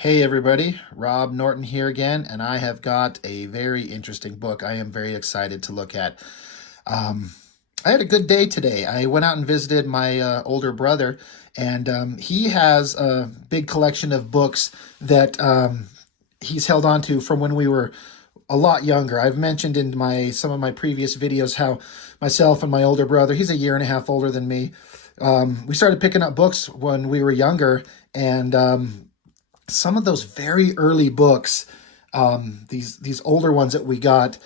Hey everybody, Rob Norton here again, and I have got a very interesting book I am very excited to look at. Um, I had a good day today. I went out and visited my older brother, and he has a big collection of books that he's held on to from when we were a lot younger. I've mentioned in my some of my previous videos how myself and my older brother, he's a year and a half older than me, we started picking up books when we were younger, and some of those very early books, these older ones that we got,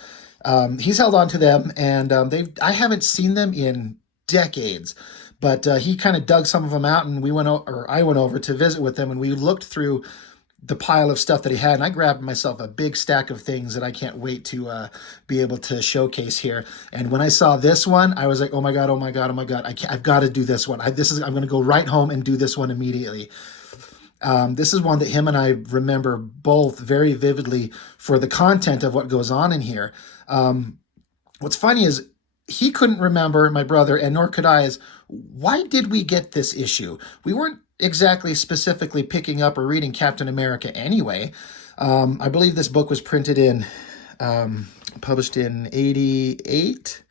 he's held on to them, and I haven't seen them in decades. But he kind of dug some of them out, and I went over to visit with them, and we looked through the pile of stuff that he had, and I grabbed myself a big stack of things that I can't wait to be able to showcase here. And when I saw this one, I was like, oh my God, oh my God, oh my God, I've got to do this one. I'm going to go right home and do this one immediately. This is one that him and I remember both very vividly for the content of what goes on in here. What's funny is he couldn't remember, my brother, and nor could I, is why did we get this issue? We weren't exactly specifically picking up or reading Captain America anyway. I believe this book was published in 88.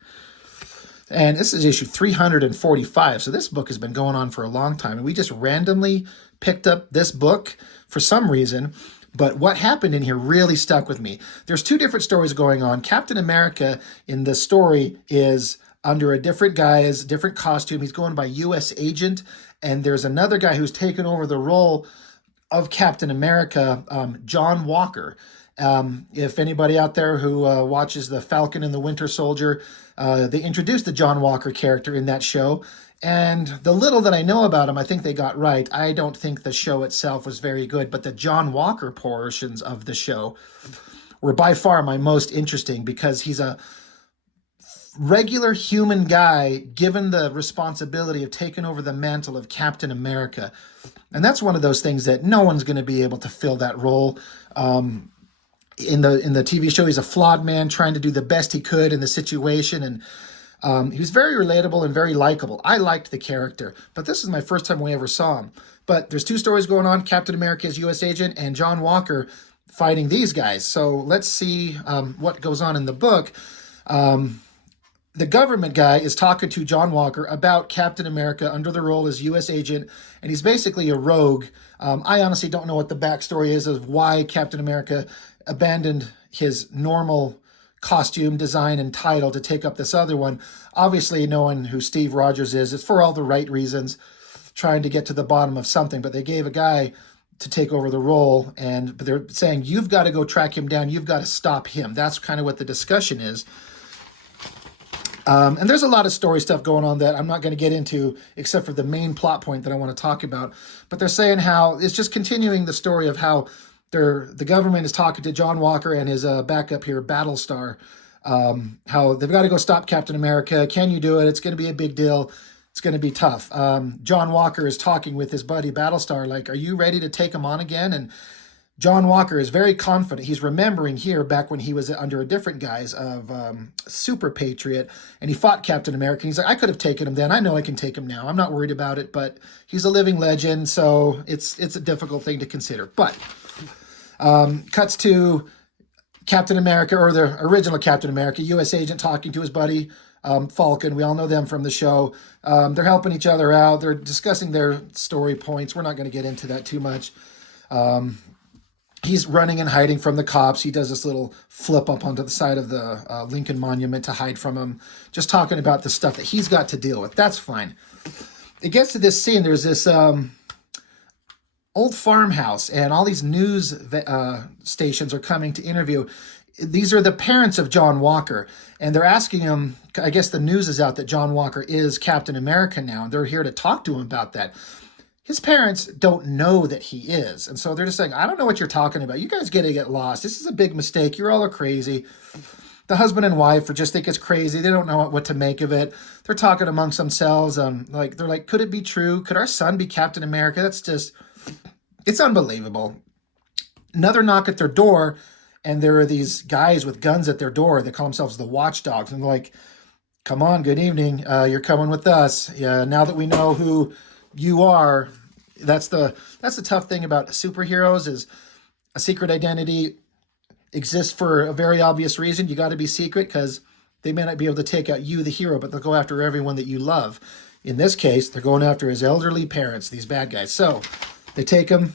And this is issue 345. So this book has been going on for a long time. And we just randomly picked up this book for some reason. But what happened in here really stuck with me. There's two different stories going on. Captain America in the story is under a different guise, different costume. He's going by U.S. Agent. And there's another guy who's taken over the role of Captain America, John Walker. If anybody out there who watches The Falcon and the Winter Soldier, they introduced the John Walker character in that show. And the little that I know about him, I think they got right. I don't think the show itself was very good, but the John Walker portions of the show were by far my most interesting, because he's a regular human guy given the responsibility of taking over the mantle of Captain America. And that's one of those things that no one's going to be able to fill that role. In the TV show, he's a flawed man trying to do the best he could in the situation, and he was very relatable and very likable. I liked the character, but this is my first time we ever saw him. But there's two stories going on: Captain America's U.S. Agent and John Walker fighting these guys. So let's see what goes on in the book. The government guy is talking to John Walker about Captain America under the role as U.S. Agent, and he's basically a rogue. I honestly don't know what the backstory is of why Captain America abandoned his normal costume, design, and title to take up this other one. Obviously, knowing who Steve Rogers is, it's for all the right reasons, trying to get to the bottom of something. But they gave a guy to take over the role, but they're saying, you've got to go track him down. You've got to stop him. That's kind of what the discussion is. And there's a lot of story stuff going on that I'm not going to get into, except for the main plot point that I want to talk about. But they're saying how it's just continuing the story of how the government is talking to John Walker and his backup here, Battlestar, how they've got to go stop Captain America. Can you do it? It's going to be a big deal. It's going to be tough. John Walker is talking with his buddy Battlestar, like, are you ready to take him on again? And John Walker is very confident. He's remembering here back when he was under a different guise of Super Patriot, and he fought Captain America. He's like, I could have taken him then. I know I can take him now. I'm not worried about it, but he's a living legend, so it's a difficult thing to consider. But cuts to Captain America, or the original Captain America, U.S. Agent, talking to his buddy Falcon. We all know them from the show. They're helping each other out. They're discussing their story points. We're not going to get into that too much. He's running and hiding from the cops. He does this little flip up onto the side of the Lincoln Monument to hide from them, just talking about the stuff that he's got to deal with. That's fine. It gets to this scene. There's this old farmhouse, and all these news stations are coming to interview. These are the parents of John Walker, and they're asking him, I guess the news is out that John Walker is Captain America now, and they're here to talk to him about that. His parents don't know that he is, and so they're just saying, I don't know what you're talking about. You guys got to get lost. This is a big mistake. You all are crazy. The husband and wife just think it's crazy. They don't know what to make of it. They're talking amongst themselves. They're like, could it be true? Could our son be Captain America? It's unbelievable. Another knock at their door, and there are these guys with guns at their door. They call themselves the Watchdogs, and they're like, come on, good evening. You're coming with us. Yeah, now that we know who you are, That's the tough thing about superheroes is a secret identity exists for a very obvious reason. You got to be secret because they may not be able to take out you, the hero, but they'll go after everyone that you love. In this case, they're going after his elderly parents, these bad guys. So they take him,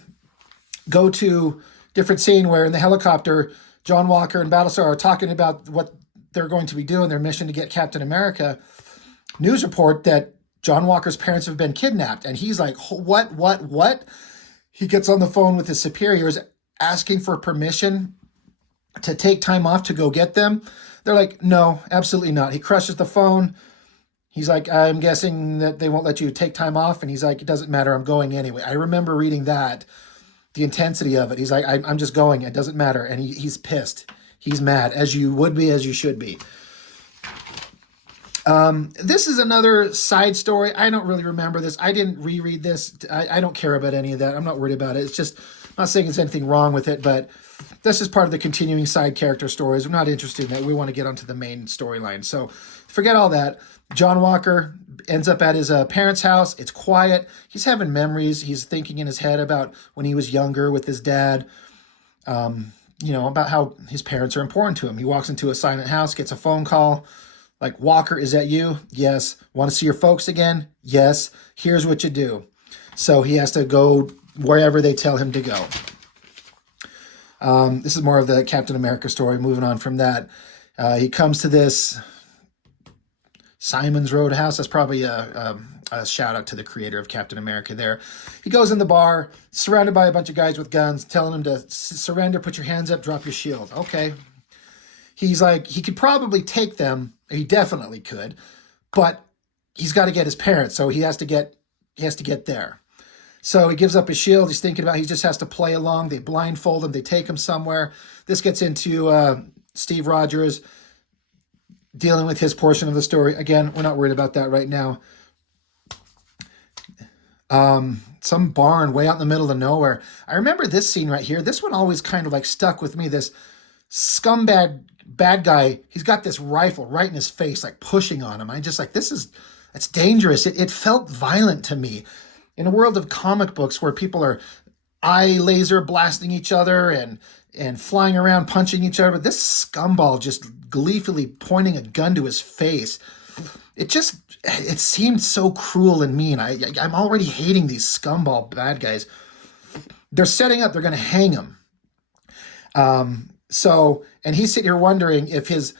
go to different scene where in the helicopter, John Walker and Battlestar are talking about what they're going to be doing, their mission to get Captain America. News report that John Walker's parents have been kidnapped. And he's like, what? He gets on the phone with his superiors asking for permission to take time off to go get them. They're like, no, absolutely not. He crushes the phone. He's like, I'm guessing that they won't let you take time off. And he's like, it doesn't matter. I'm going anyway. I remember reading that, the intensity of it. He's like, I'm just going. It doesn't matter. And he's pissed. He's mad, as you would be, as you should be. This is another side story. I don't really remember this. I didn't reread this. I don't care about any of that. I'm not worried about it. It's just, I'm not saying there's anything wrong with it, but this is part of the continuing side character stories. We're not interested in that. We want to get onto the main storyline. So forget all that. John Walker ends up at his parents' house. It's quiet. He's having memories. He's thinking in his head about when he was younger with his dad, about how his parents are important to him. He walks into a silent house, gets a phone call. Like, Walker, is that you? Yes. Want to see your folks again? Yes. Here's what you do. So he has to go wherever they tell him to go. This is more of the Captain America story. Moving on from that, he comes to this Simon's Roadhouse. That's probably a shout out to the creator of Captain America there. He goes in the bar, surrounded by a bunch of guys with guns, telling him to surrender, put your hands up, drop your shield. Okay. He's like, he could probably take them. He definitely could, but he's got to get his parents. So he has to get there. So he gives up his shield. He's thinking about, he just has to play along. They blindfold him. They take him somewhere. This gets into Steve Rogers dealing with his portion of the story. Again, we're not worried about that right now. Some barn way out in the middle of nowhere. I remember this scene right here. This one always kind of like stuck with me. This scumbag bad guy, he's got this rifle right in his face, like pushing on him. I just like, it's dangerous. It felt violent to me. In a world of comic books where people are eye laser blasting each other and flying around punching each other, but this scumball just gleefully pointing a gun to his face. It seemed so cruel and mean. I'm already hating these scumball bad guys. They're setting up, they're going to hang him. And he's sitting here wondering if his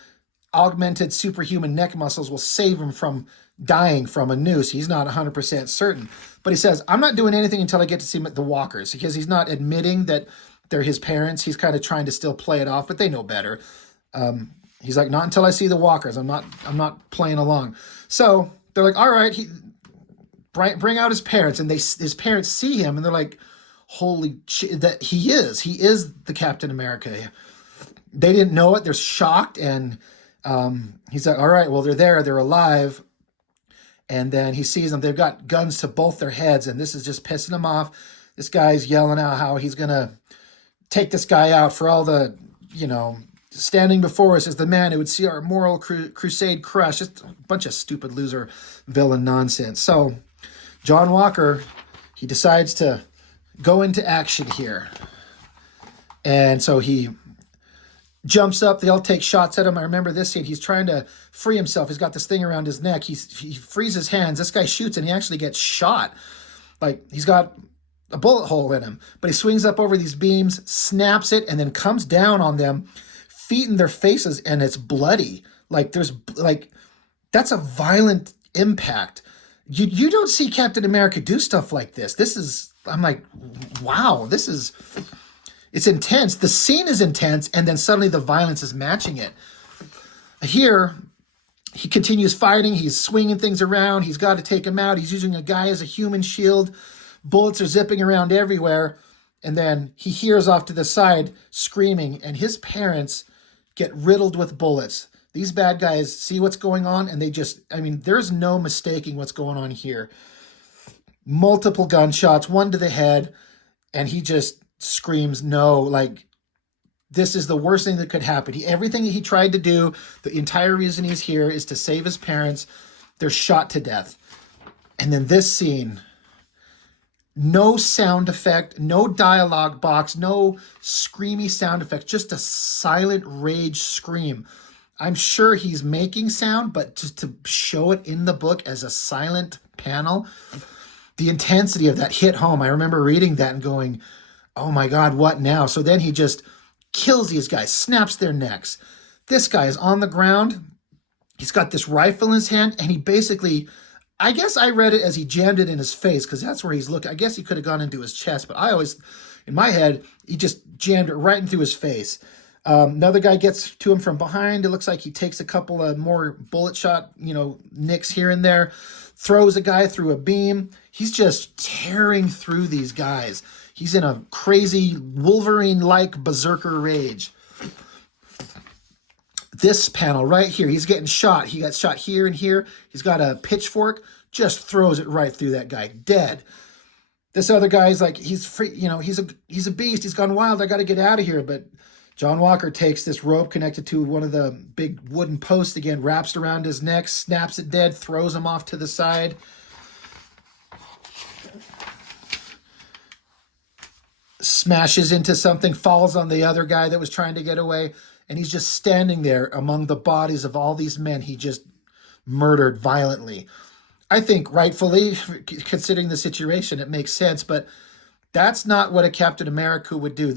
augmented superhuman neck muscles will save him from dying from a noose. He's not 100% certain. But he says, I'm not doing anything until I get to see the Walkers, because he's not admitting that they're his parents. He's kind of trying to still play it off, but they know better. He's like, not until I see the Walkers. I'm not playing along. So they're like, all right, bring out his parents. And his parents see him and they're like, holy shit, that he is the Captain America. They didn't know it. They're shocked. And he's like, all right, well, they're alive. And then he sees them. They've got guns to both their heads. And this is just pissing him off. This guy's yelling out how he's going to take this guy out for all the, standing before us as the man who would see our moral crusade crush. Just a bunch of stupid loser villain nonsense. So John Walker, he decides to go into action here. And so he jumps up. They all take shots at him. I remember this scene. He's trying to free himself. He's got this thing around his neck. He frees his hands. This guy shoots and he actually gets shot. Like, he's got a bullet hole in him. But he swings up over these beams, snaps it, and then comes down on them, feet in their faces, and it's bloody. That's a violent impact. You don't see Captain America do stuff like this. I'm like, wow, it's intense. The scene is intense, and then suddenly the violence is matching it. Here, he continues fighting. He's swinging things around. He's got to take him out. He's using a guy as a human shield. Bullets are zipping around everywhere. And then he hears off to the side screaming, and his parents get riddled with bullets. These bad guys see what's going on, and there's no mistaking what's going on here. Multiple gunshots, one to the head, and he just screams no. Like, this is the worst thing that could happen. Everything that he tried to do, the entire reason he's here is to save his parents. They're shot to death. And then this scene, No sound effect, no dialogue box, no screamy sound effects, just a silent rage scream. I'm sure he's making sound, but just to show it in the book as a silent panel, the intensity of that hit home. I remember reading that and going, oh my God, what now? So then he just kills these guys, snaps their necks. This guy is on the ground. He's got this rifle in his hand, and he basically, I guess I read it as he jammed it in his face because that's where he's looking. I guess he could have gone into his chest, but I always, in my head, he just jammed it right into his face. Another guy gets to him from behind. It looks like he takes a couple of more bullet shot, nicks here and there, throws a guy through a beam. He's just tearing through these guys. He's in a crazy Wolverine-like berserker rage. This panel right here, he's getting shot. He got shot here and here. He's got a pitchfork, just throws it right through that guy, dead. This other guy's like, he's free, he's a beast. He's gone wild. I got to get out of here. But John Walker takes this rope connected to one of the big wooden posts again, wraps it around his neck, snaps it dead, throws him off to the side. Smashes into something, falls on the other guy that was trying to get away, and he's just standing there among the bodies of all these men he just murdered violently. I think rightfully, considering the situation, it makes sense, but that's not what a Captain America would do.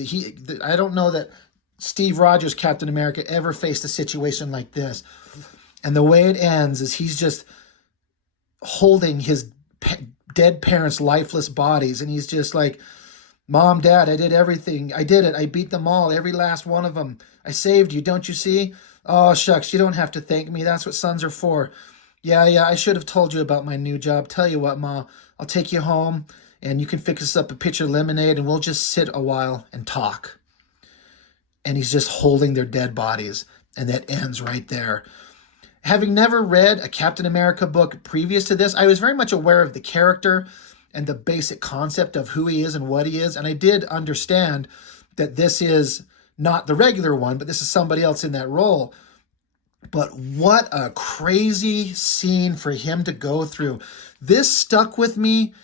I don't know that Steve Rogers' Captain America ever faced a situation like this. And the way it ends is he's just holding his dead parents' lifeless bodies, and he's just like, Mom, Dad, I did everything. I did it. I beat them all, every last one of them. I saved you, don't you see? Oh, shucks, you don't have to thank me. That's what sons are for. Yeah, I should have told you about my new job. Tell you what, Ma, I'll take you home, and you can fix us up a pitcher of lemonade, and we'll just sit a while and talk. And he's just holding their dead bodies, and that ends right there. Having never read a Captain America book previous to this, I was very much aware of the character and the basic concept of who he is and what he is. And I did understand that this is not the regular one, but this is somebody else in that role. But what a crazy scene for him to go through. This stuck with me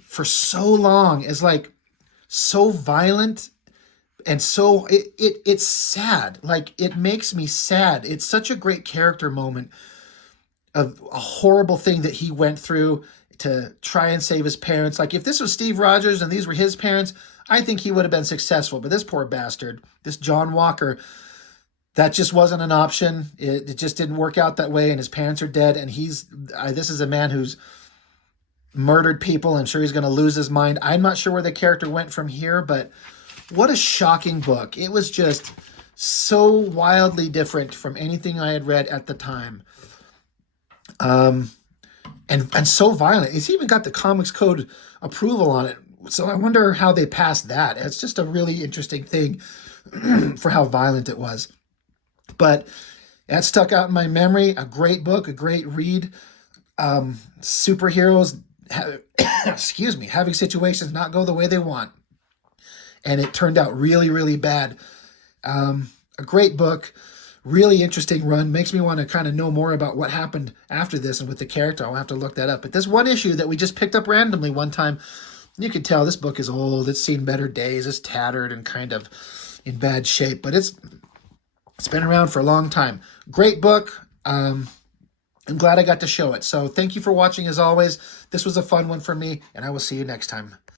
for so long as like so violent and so it's sad. Like it makes me sad. It's such a great character moment of a horrible thing that he went through to try and save his parents. Like if this was Steve Rogers and these were his parents, I think he would have been successful. But this poor bastard, this John Walker, that just wasn't an option. It just didn't work out that way, and his parents are dead, and this is a man who's murdered people. I'm sure he's going to lose his mind. I'm not sure where the character went from here, but what a shocking book. It was just so wildly different from anything I had read at the time. And so violent. It's even got the Comics Code approval on it. So I wonder how they passed that. It's just a really interesting thing for how violent it was. But that stuck out in my memory. A great book, a great read. Superheroes, having situations not go the way they want. And it turned out really, really bad. A great book. Really interesting run. Makes me want to kind of know more about what happened after this and with the character. I'll have to look that up. But this one issue that we just picked up randomly one time, you can tell this book is old. It's seen better days. It's tattered and kind of in bad shape. But it's been around for a long time. Great book. I'm glad I got to show it. So thank you for watching as always. This was a fun one for me, and I will see you next time.